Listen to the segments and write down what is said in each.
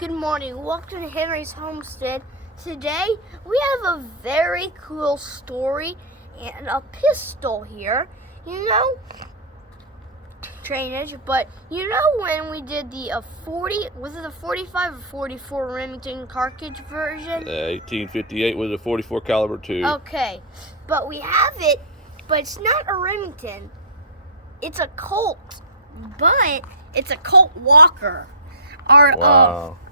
Good morning. Welcome to Henry's Homestead. Today we have a very cool story and a pistol here. You know, drainage, but you know when we did the 45 or 44 Remington cartridge version? 1858 was a 44 caliber too. Okay, but we have it, but it's not a Remington. It's a Colt, but it's a Colt Walker.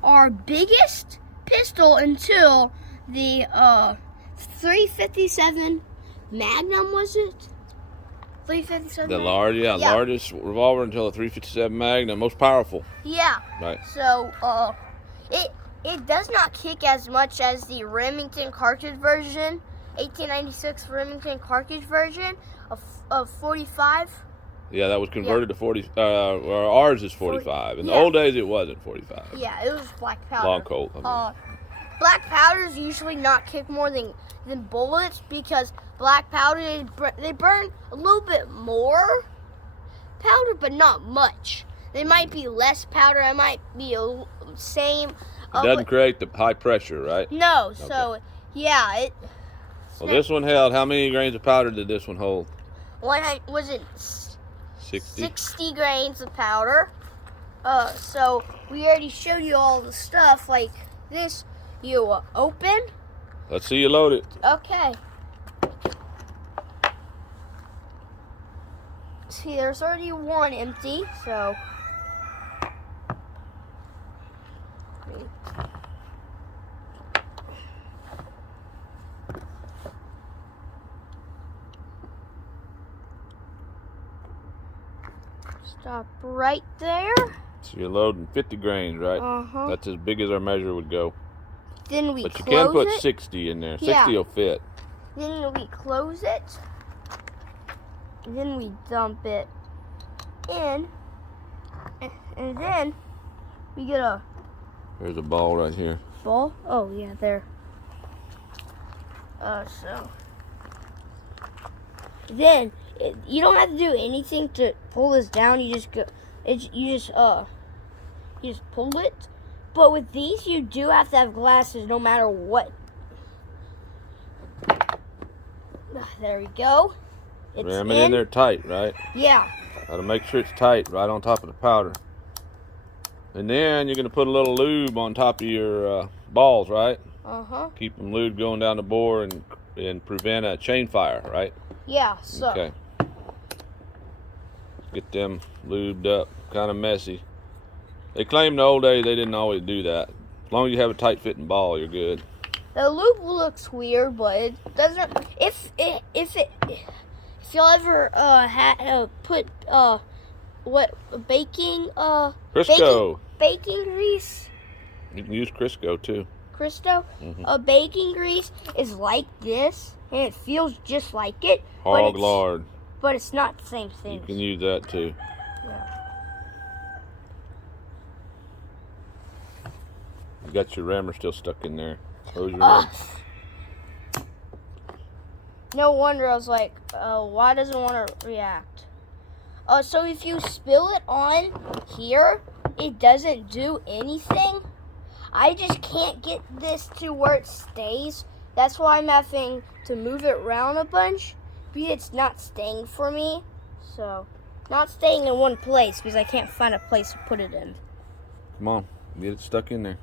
Our biggest pistol until the 357 Magnum, was it? 357. The largest revolver until the 357 Magnum, most powerful. Yeah. Right. So it does not kick as much as the Remington cartridge version, 1896 Remington cartridge version of 45. Yeah, that was converted to 40. Ours is 45. In the old days, it wasn't 45. Yeah, it was black powder. Long Colt. Black powders usually not kick more than bullets because black powder they burn a little bit more powder, but not much. They might be less powder. It might be same. It doesn't create the high pressure, right? No. Okay. So yeah, Well, this one held. How many grains of powder did this one hold? Was it 60 grains of powder. So we already showed you all the stuff like this. You open. Let's see you load it. Okay. See, there's already one empty, so. Stop right there. So you're loading 50 grains, right? Uh-huh. That's as big as our measure would go. Then we But you close can put it. 60 in there. Yeah. 60 will fit. Then we close it. Then we dump it in. And then we get a There's a ball right here. ball. Oh, yeah, there. So. Then, you don't have to do anything to pull this down. You just go, you just pull it. But with these, you do have to have glasses no matter what. There we go. Ram it in there tight, right? Yeah. Gotta make sure it's tight, right on top of the powder. And then you're gonna put a little lube on top of your balls, right? Uh-huh. Keep them lubed going down the bore and prevent a chain fire, right? Yeah, so. Okay. Get them lubed up, kind of messy. They claim in the old days they didn't always do that. As long as you have a tight fitting ball, you're good. The lube looks weird, but it doesn't. If you'll ever put baking Crisco. baking grease. You can use Crisco too. Crisco. Mm-hmm. Baking grease is like this, and it feels just like it. Hog lard. But it's not the same thing. You can use that too. Yeah. You got your rammer still stuck in there. Close your rammer. No wonder I was like, why doesn't it want to react? So if you spill it on here, it doesn't do anything. I just can't get this to where it stays. That's why I'm having to move it around a bunch. Because it's not staying for me. So, not staying in one place because I can't find a place to put it in. Come on, get it stuck in there.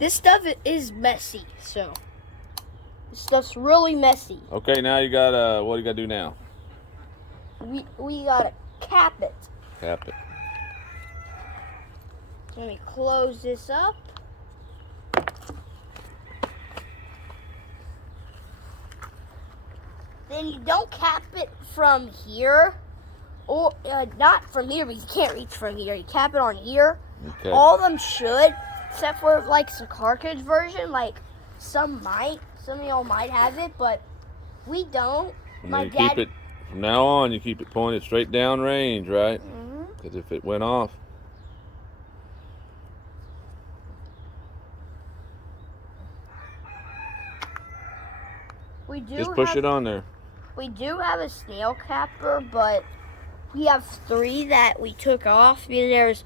This stuff is messy, so. This stuff's really messy. Okay, now you got what do you got to do now? We gotta cap it. Cap it. Let me close this up. Then you don't cap it from here, or not from here, because you can't reach from here. You cap it on here. Okay. All of them should, except for like the cartridge version. Like some of y'all might have it, but we don't. And keep it from now on. You keep it pointed straight down range, right? Because if it went off, We do. Just push it on there. We do have a snail capper, but we have 3 that we took off because there's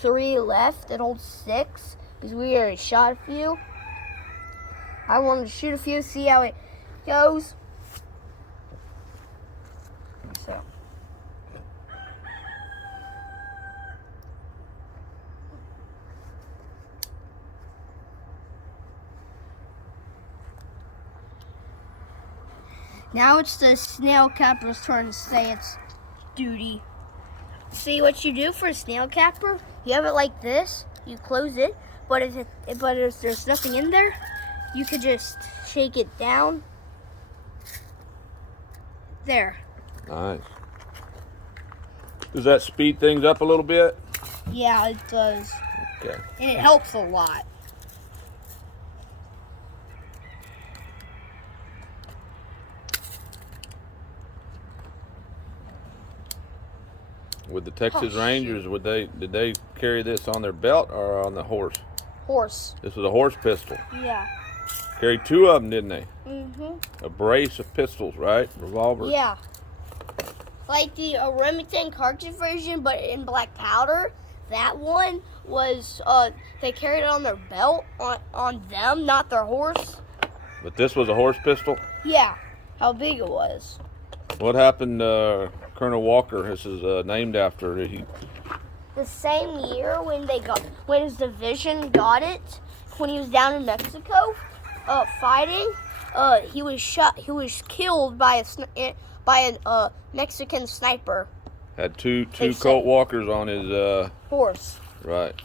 3 left. It holds 6 because we already shot a few. I wanted to shoot a few, see how it goes. So. Now it's the snail capper's turn to say its duty. See what you do for a snail capper? You have it like this. You close it, but if there's nothing in there, you could just shake it down. There. Nice. Does that speed things up a little bit? Yeah, it does. Okay. And it helps a lot. With the Texas Rangers, did they carry this on their belt or on the horse? Horse. This was a horse pistol. Yeah. Carried 2 of them, didn't they? Mm-hmm. A brace of pistols, right? Revolvers. Yeah. Like the Remington cartridge version, but in black powder. That one was, they carried it on their belt, on them, not their horse. But this was a horse pistol? Yeah. How big it was. What happened to Colonel Walker? This is named after he. The same year when his division got it, when he was down in Mexico, fighting, he was shot. He was killed by a Mexican sniper. Had two Colt Walkers on his horse. Right.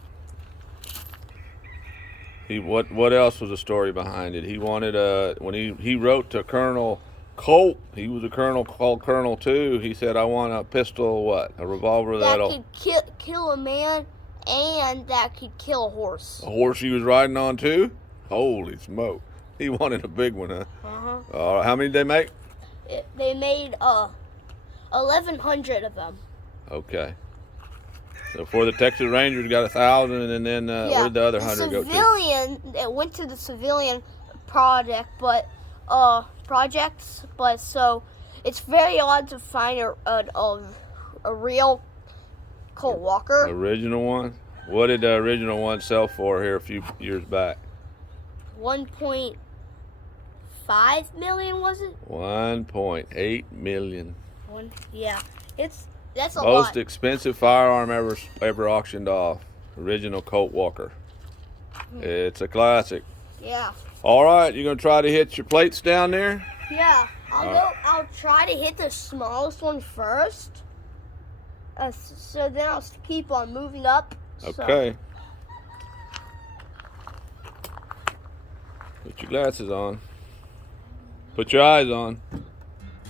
What else was the story behind it? He wanted when he wrote to Colonel Colt, he was a colonel called Colonel too. He said, "I want a pistol, a revolver that that'll could kill a man and that could kill a horse." A horse he was riding on too? Holy smoke! He wanted a big one, huh? How many did they make? They made 1,100 of them. Okay. So for the Texas Rangers got 1,000, and then where did the other 100 go to? It went to the civilian projects, but so it's very odd to find a real Colt Walker. Original one? What did the original one sell for here a few years back? 1.5 million, was it? 1.8 million. That's a lot. Most expensive firearm ever auctioned off. Original Colt Walker. It's a classic. Yeah. All right, you gonna try to hit your plates down there? Yeah, I'll try to hit the smallest one first. So then I'll keep on moving up. Okay. Put your glasses on. Put your eyes on.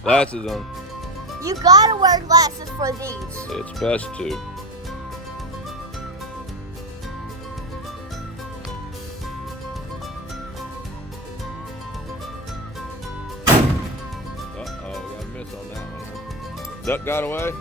Glasses on. You gotta wear glasses for these. It's best to. Uh-oh, got a miss on that one, huh? Duck got away?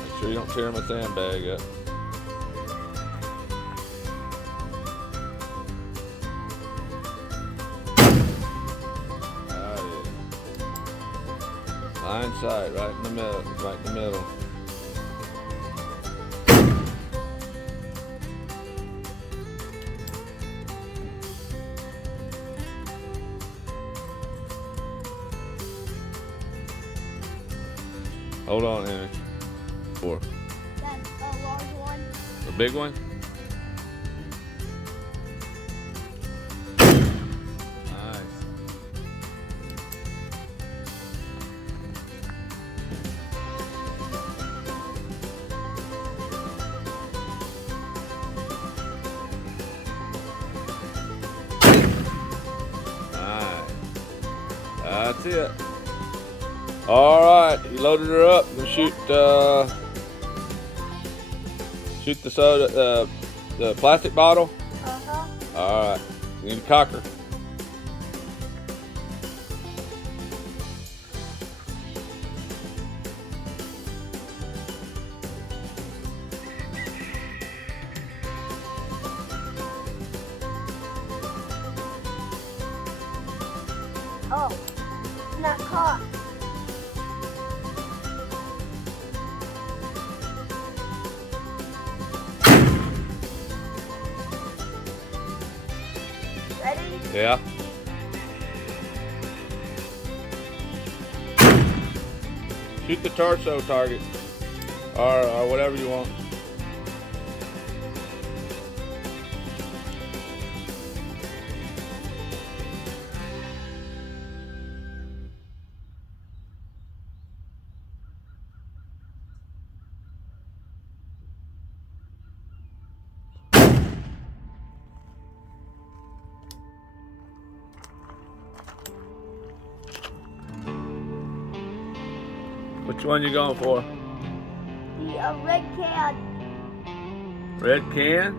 Make sure you don't tear my sandbag up. Line sight, right in the middle, right in the middle. Hold on, Henry. 4. That's a large one. The big one? Nice. Nice. That's it. All right, you loaded her up and shoot the soda, the plastic bottle. Uh-huh. All right, you need to cock her. Oh, not caught. Ready? Yeah. Shoot the torso target, or whatever you want. Which one you going for? The red can. Red can?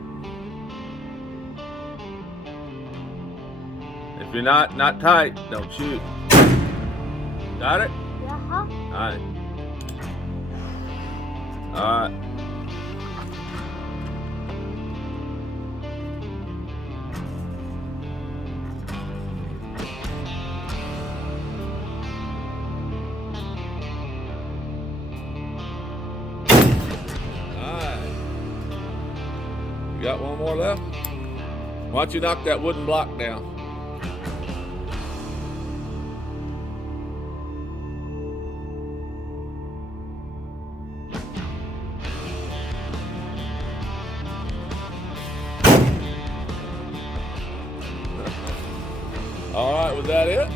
If you're not tight, don't shoot. Got it? Uh-huh. Alright. Alright. You got one more left? Why don't you knock that wooden block down? All right, was that it?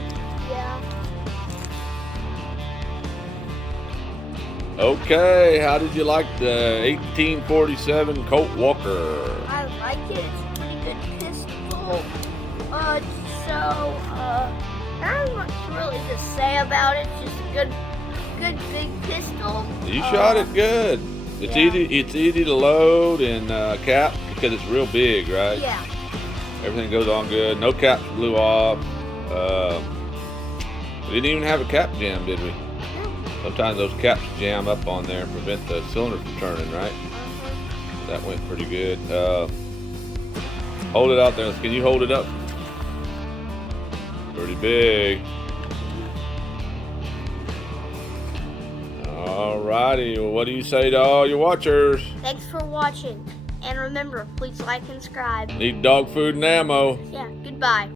Yeah. Okay, how did you like the 1847 Colt Walker? I like it. It's a pretty good pistol. Not much really to say about it. Just a good big pistol. You shot it good. It's yeah. easy to load and cap because it's real big, right? Yeah. Everything goes on good. No caps blew off. We didn't even have a cap jam, did we? No. Sometimes those caps jam up on there and prevent the cylinder from turning, right? That went pretty good. Hold it out there. Can you hold it up? Pretty big. Alrighty. Well, what do you say to all your watchers? Thanks for watching. And remember, please like and subscribe. Need dog food and ammo. Yeah, goodbye.